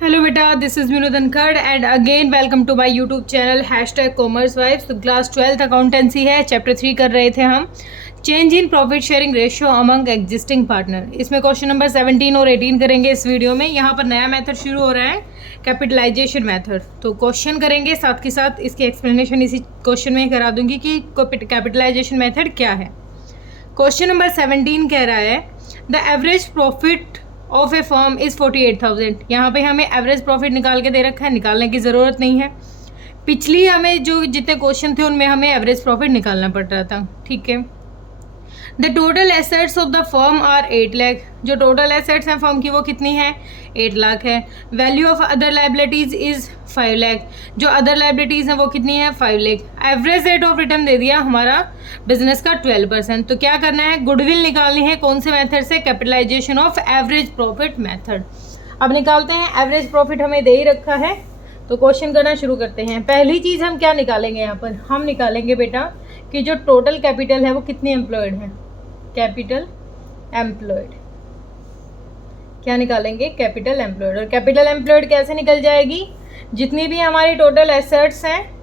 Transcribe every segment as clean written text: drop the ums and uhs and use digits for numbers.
Hello बेटा, this is Meenu Dhankhar and again welcome to my YouTube channel #commerce vibes. तो class 12th accountancy है, chapter 3 कर रहे थे हम। Change in profit sharing ratio among existing partner. इसमें क्वेश्चन नंबर 17 और 18 करेंगे इस वीडियो में। यहाँ पर नया मेथड शुरू हो रहा है, कैपिटलाइजेशन मेथड। तो क्वेश्चन करेंगे, साथ के साथ इसकी एक्सप्लेनेशन इसी क्वेश्चन में ही करा दूंगी कि कैपिटलाइजेशन मेथड क्या है। क्वेश्चन नंबर 17 कह रहा है the average profit of A firm is 48,000। यहाँ पे हमें एवरेज प्रॉफिट निकाल के दे रखा है, निकालने की ज़रूरत नहीं है। पिछली हमें जो जितने क्वेश्चन थे उनमें हमें एवरेज प्रॉफिट निकालना पड़ रहा था, ठीक है। The total assets of the firm are 8 lakh. जो टोटल एसेट्स हैं फर्म की वो कितनी है, 8 लाख है। Value of other liabilities is 5 lakh. जो अदर लाइबिलिटीज़ हैं वो कितनी है, 5 lakh. Average rate of return दे दिया हमारा बिजनेस का 12%। तो क्या करना है, गुडविल निकालनी है। कौन से मेथड से, capitalisation of average profit method. अब निकालते हैं। एवरेज प्रॉफिट हमें दे ही रखा है, तो क्वेश्चन करना शुरू करते हैं। पहली चीज़ हम क्या निकालेंगे, यहाँ पर हम निकालेंगे बेटा कि जो टोटल कैपिटल है वो कितनी एम्प्लॉयड है, कैपिटल एम्प्लॉयड। क्या निकालेंगे, कैपिटल एम्प्लॉयड। और कैपिटल एम्प्लॉयड कैसे निकल जाएगी, जितनी भी हमारी टोटल एसेट्स हैं,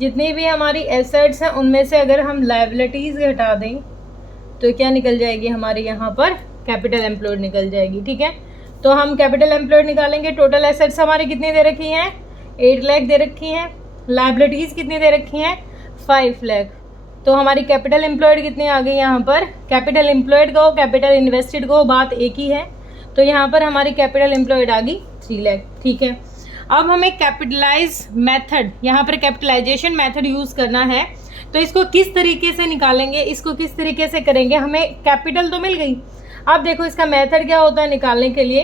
जितनी भी हमारी एसेट्स हैं उनमें से अगर हम लायबिलिटीज़ घटा दें तो क्या निकल जाएगी हमारी, यहाँ पर कैपिटल एम्प्लॉयड निकल जाएगी, ठीक है। तो हम कैपिटल एम्प्लॉयड निकालेंगे। टोटल एसेट्स हमारी कितनी दे रखी हैं, 8 लाख दे रखी हैं। लायबिलिटीज़ कितनी दे रखी हैं, 5 लाख। तो हमारी कैपिटल एम्प्लॉयड कितनी आ गई यहाँ पर, कैपिटल एम्प्लॉयड को कैपिटल इन्वेस्टेड को बात एक ही है। तो यहाँ पर हमारी कैपिटल एम्प्लॉयड आ गई 3 लाख, ठीक है। अब हमें कैपिटलाइज मेथड, यहाँ पर कैपिटलाइजेशन मेथड यूज़ करना है। तो इसको किस तरीके से निकालेंगे, इसको किस तरीके से करेंगे। हमें कैपिटल तो मिल गई, अब देखो इसका मेथड क्या होता है निकालने के लिए।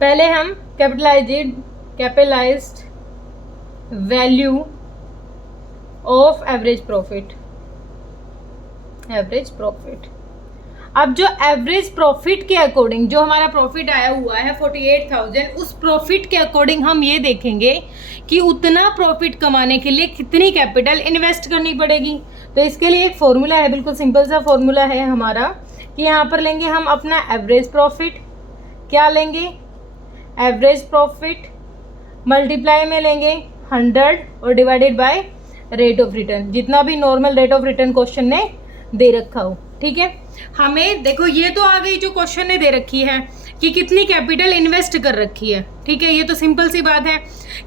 पहले हम capitalised value of average profit, average profit. अब जो एवरेज प्रॉफिट के अकॉर्डिंग जो हमारा प्रॉफिट आया हुआ है 48,000, उस प्रॉफिट के अकॉर्डिंग हम ये देखेंगे कि उतना प्रॉफिट कमाने के लिए कितनी कैपिटल इन्वेस्ट करनी पड़ेगी। तो इसके लिए एक फॉर्मूला है, बिल्कुल सिंपल सा फॉर्मूला है हमारा कि यहाँ पर लेंगे हम अपना एवरेज प्रॉफिट। क्या लेंगे, एवरेज प्रॉफिट मल्टीप्लाई में लेंगे 100 और divided by rate of return, जितना भी normal rate of return question ने दे रखा हो, ठीक है। हमें देखो ये तो आ गई जो क्वेश्चन ने दे रखी है कि कितनी कैपिटल इन्वेस्ट कर रखी है, ठीक है। ये तो सिंपल सी बात है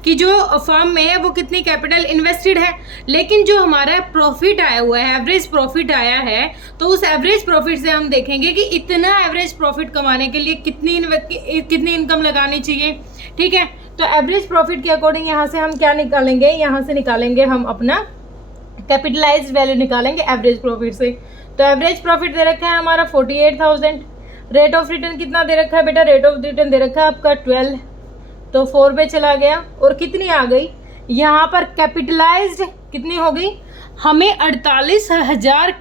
कि जो फर्म में है वो कितनी कैपिटल इन्वेस्टेड है। लेकिन जो हमारा प्रॉफिट आया हुआ है, एवरेज प्रॉफिट आया है, तो उस एवरेज प्रॉफिट से हम देखेंगे कि इतना एवरेज प्रॉफिट कमाने के लिए कितनी इनकम लगानी चाहिए, ठीक है। तो एवरेज प्रॉफिट के अकॉर्डिंग यहाँ से हम क्या निकालेंगे, यहाँ से निकालेंगे हम अपना कैपिटलाइज्ड वैल्यू निकालेंगे एवरेज प्रॉफिट से। तो एवरेज प्रॉफिट दे रखा है हमारा 48,000। रेट ऑफ रिटर्न कितना दे रखा है बेटा, रेट ऑफ रिटर्न दे रखा है आपका 12, तो 4 पे चला गया। और कितनी आ गई यहाँ पर कैपिटलाइज्ड, कितनी हो गई, हमें 48,000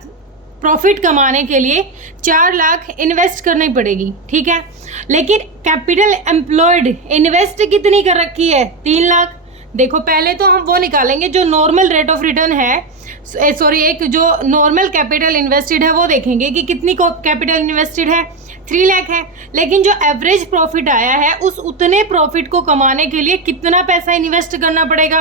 प्रॉफिट कमाने के लिए 4 लाख इन्वेस्ट करनी पड़ेगी, ठीक है। लेकिन कैपिटल एम्प्लॉयड इन्वेस्ट कितनी कर रखी है, 3 लाख। देखो पहले तो हम वो निकालेंगे जो नॉर्मल रेट ऑफ रिटर्न है, एक जो नॉर्मल कैपिटल इन्वेस्टेड है वो देखेंगे कि कितनी को कैपिटल इन्वेस्टेड है, 3 लाख है। लेकिन जो एवरेज प्रॉफिट आया है उस उतने प्रॉफिट को कमाने के लिए कितना पैसा इन्वेस्ट करना पड़ेगा।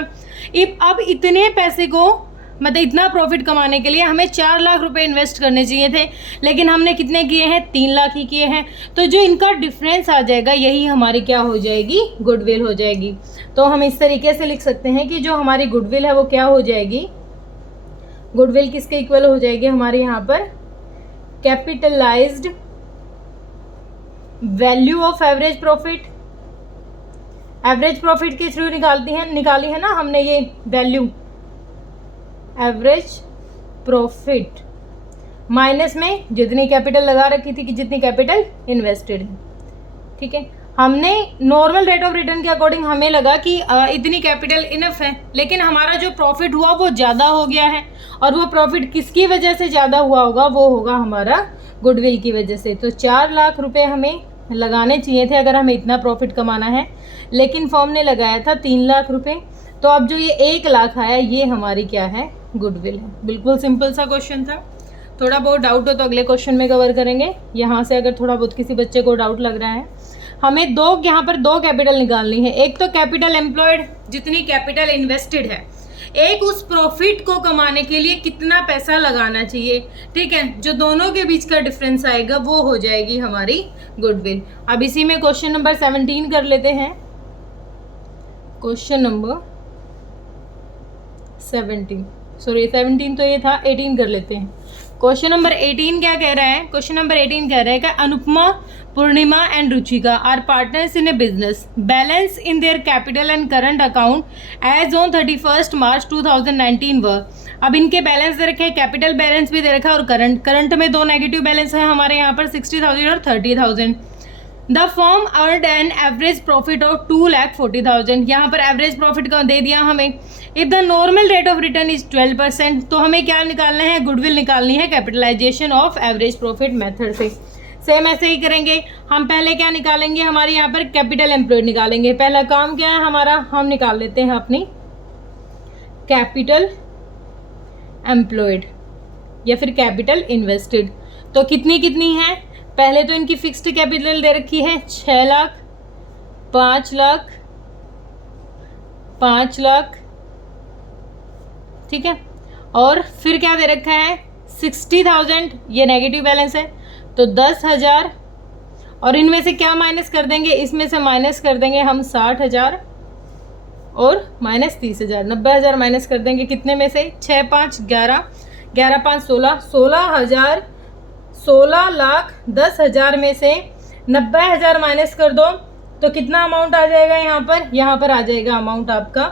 अब इतने पैसे को मतलब इतना प्रॉफिट कमाने के लिए हमें 4 लाख रुपए इन्वेस्ट करने चाहिए थे, लेकिन हमने कितने किए हैं, 3 लाख ही किए हैं। तो जो इनका डिफरेंस आ जाएगा यही हमारी क्या हो जाएगी, गुडविल हो जाएगी। तो हम इस तरीके से लिख सकते हैं कि जो हमारी गुडविल है वो क्या हो जाएगी, गुडविल किसके इक्वल हो जाएगी हमारे यहाँ पर, capitalised value of average profit. Average profit के थ्रू निकाली है ना हमने ये वैल्यू, एवरेज प्रॉफिट माइनस में जितनी कैपिटल लगा रखी थी कि जितनी कैपिटल इन्वेस्टेड है, ठीक है। हमने नॉर्मल रेट ऑफ रिटर्न के अकॉर्डिंग हमें लगा कि इतनी कैपिटल इनफ है, लेकिन हमारा जो प्रॉफिट हुआ वो ज़्यादा हो गया है। और वो प्रॉफिट किसकी वजह से ज़्यादा हुआ होगा, वो होगा हमारा गुडविल की वजह से। तो 4 लाख रुपए हमें लगाने चाहिए थे अगर हमें इतना प्रॉफिट कमाना है, लेकिन फर्म ने लगाया था 3 लाख रुपए। तो अब जो ये 1 लाख आया ये हमारी क्या है, गुडविल है। बिल्कुल सिंपल सा क्वेश्चन था। थोड़ा बहुत डाउट हो तो अगले क्वेश्चन में कवर करेंगे। यहाँ से अगर थोड़ा बहुत किसी बच्चे को डाउट लग रहा है हमें यहाँ पर दो कैपिटल निकालनी है। एक तो कैपिटल एम्प्लॉयड, जितनी कैपिटल इन्वेस्टेड है, एक उस प्रॉफिट को कमाने के लिए कितना पैसा लगाना चाहिए, ठीक है। जो दोनों के बीच का डिफरेंस आएगा वो हो जाएगी हमारी गुडविल। अब इसी में क्वेश्चन नंबर 17 कर लेते हैं। क्वेश्चन नंबर 17 तो ये था, 18 कर लेते हैं। क्वेश्चन नंबर 18 क्या कह रहा है? क्वेश्चन नंबर 18 कह रहा है कि Anupama, Purnima and Ruchika are partners in a business. Balance in their capital and current account as on 31 March 2019 व। अब इनके बैलेंस दे रखे हैं, कैपिटल बैलेंस भी दे रखा है और करंट में दो नेगेटिव बैलेंस है हमारे यहाँ पर 60,000 और 30,000। The firm earned an average profit of 2,40,000। यहाँ पर एवरेज प्रॉफिट का दे दिया हमें। If the normal rate of return is 12%, तो हमें क्या निकालना है? गुडविल निकालनी है capitalisation of average profit method से। सेम ऐसे ही करेंगे। हम पहले क्या निकालेंगे? हमारे यहाँ पर कैपिटल एम्प्लॉयड निकालेंगे। पहला काम क्या है हमारा? हम निकाल लेते हैं अपनी कैपिटल एम्प्लॉयड या फिर कैपिटल इन्वेस्टेड। तो कितनी है? पहले तो इनकी फिक्स्ड कैपिटल दे रखी है 6 लाख, 5 लाख, 5 लाख, ठीक है। और फिर क्या दे रखा है? 60,000, ये नेगेटिव बैलेंस है तो 10,000। और इनमें से क्या माइनस कर देंगे? इसमें से माइनस कर देंगे हम 60,000 और माइनस 30,000, 90,000 माइनस कर देंगे। कितने में से? 6 5 11, 11 5 16, 16,000, 16 लाख 10,000 में से 90,000 माइनस कर दो तो कितना अमाउंट आ जाएगा यहाँ पर? यहाँ पर आ जाएगा अमाउंट आपका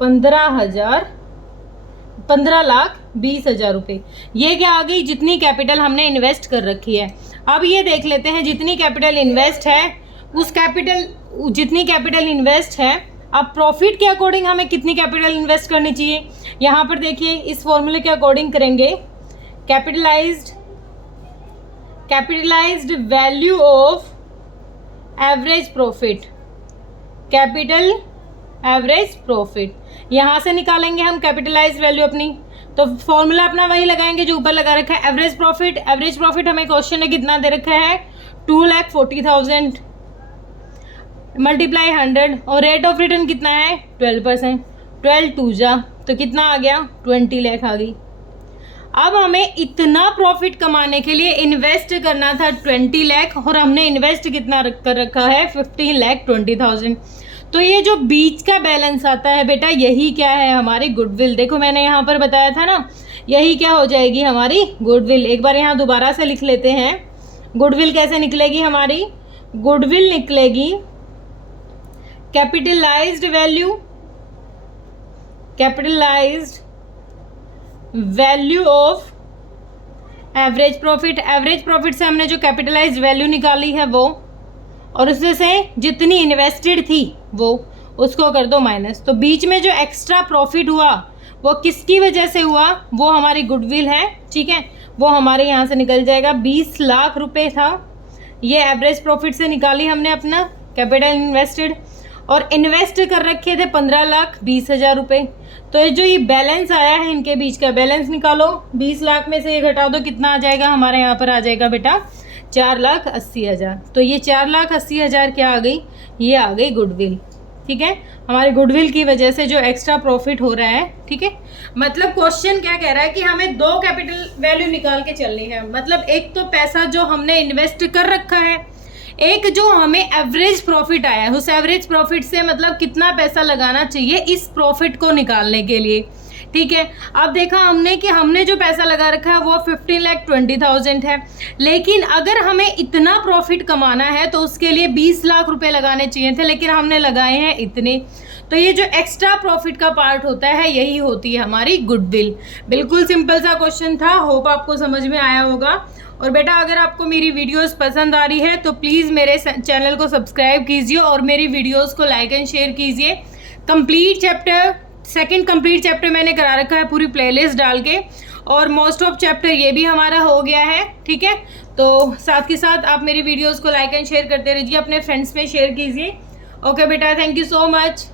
15,20,000 रुपये। ये क्या आ गई? जितनी कैपिटल हमने इन्वेस्ट कर रखी है। अब ये देख लेते हैं जितनी कैपिटल इन्वेस्ट है, जितनी कैपिटल इन्वेस्ट है, अब प्रॉफिट के अकॉर्डिंग हमें कितनी कैपिटल इन्वेस्ट करनी चाहिए? यहाँ पर देखिए इस फॉर्मूले के अकॉर्डिंग करेंगे। Capitalised value of average profit, capital average profit, यहाँ से निकालेंगे हम कैपिटलाइज्ड वैल्यू अपनी। तो फॉर्मूला अपना वही लगाएंगे जो ऊपर लगा रखा है, एवरेज प्रॉफिट। एवरेज प्रॉफिट हमें क्वेश्चन में कितना दे रखा है? 2,40,000 मल्टीप्लाई 100 और रेट ऑफ रिटर्न कितना है? 12%। 12 2 जा तो कितना आ गया? 20 लाख आ गई। अब हमें इतना प्रॉफिट कमाने के लिए इन्वेस्ट करना था 20 लाख और हमने इन्वेस्ट कितना कर रखा है? 15,20,000। तो ये जो बीच का बैलेंस आता है बेटा, यही क्या है? हमारी गुडविल। देखो मैंने यहाँ पर बताया था ना, यही क्या हो जाएगी? हमारी गुडविल। एक बार यहाँ दोबारा से लिख लेते हैं। गुडविल कैसे निकलेगी हमारी? गुडविल निकलेगी capitalised value of average profit. Average profit से हमने जो कैपिटलाइज्ड वैल्यू निकाली है वो, और उसमें से जितनी इन्वेस्टेड थी वो, उसको कर दो माइनस। तो बीच में जो एक्स्ट्रा प्रॉफिट हुआ वो किसकी वजह से हुआ? वो हमारी गुडविल है, ठीक है। वो हमारे यहाँ से निकल जाएगा। 20 लाख रुपए था, ये एवरेज प्रॉफिट से निकाली हमने अपना कैपिटल इन्वेस्टेड, और इन्वेस्ट कर रखे थे 15,20,000 रुपये। तो ये जो ये बैलेंस आया है इनके बीच का बैलेंस निकालो। 20 लाख में से ये घटा दो, कितना आ जाएगा? हमारे यहाँ पर आ जाएगा बेटा 4,80,000। तो ये 4,80,000 क्या आ गई? ये आ गई गुडविल, ठीक है। हमारे गुडविल की वजह से जो एक्स्ट्रा प्रॉफिट हो रहा है, ठीक है। मतलब क्वेश्चन क्या कह रहा है कि हमें दो कैपिटल वैल्यू निकाल के चलनी है। मतलब एक तो पैसा जो हमने इन्वेस्ट कर रखा है, एक जो हमें एवरेज प्रॉफिट आया है, उस एवरेज प्रॉफिट से मतलब कितना पैसा लगाना चाहिए इस प्रॉफिट को निकालने के लिए, ठीक है। अब देखा हमने कि हमने जो पैसा लगा रखा है वो 15,20,000 है, लेकिन अगर हमें इतना प्रॉफिट कमाना है तो उसके लिए 20 लाख रुपए लगाने चाहिए थे, लेकिन हमने लगाए हैं इतने। तो ये जो एक्स्ट्रा प्रॉफिट का पार्ट होता है यही होती है हमारी गुडविल। बिल्कुल सिंपल सा क्वेश्चन था, होप आपको समझ में आया होगा। और बेटा अगर आपको मेरी वीडियोस पसंद आ रही है तो प्लीज़ मेरे चैनल को सब्सक्राइब कीजिए और मेरी वीडियोस को लाइक एंड शेयर कीजिए। सेकंड कंप्लीट चैप्टर मैंने करा रखा है पूरी प्लेलिस्ट डाल के, और मोस्ट ऑफ चैप्टर ये भी हमारा हो गया है, ठीक है। तो साथ के साथ आप मेरी वीडियोस को लाइक एंड शेयर करते रहिए, अपने फ्रेंड्स में शेयर कीजिए। ओके बेटा, थैंक यू सो मच।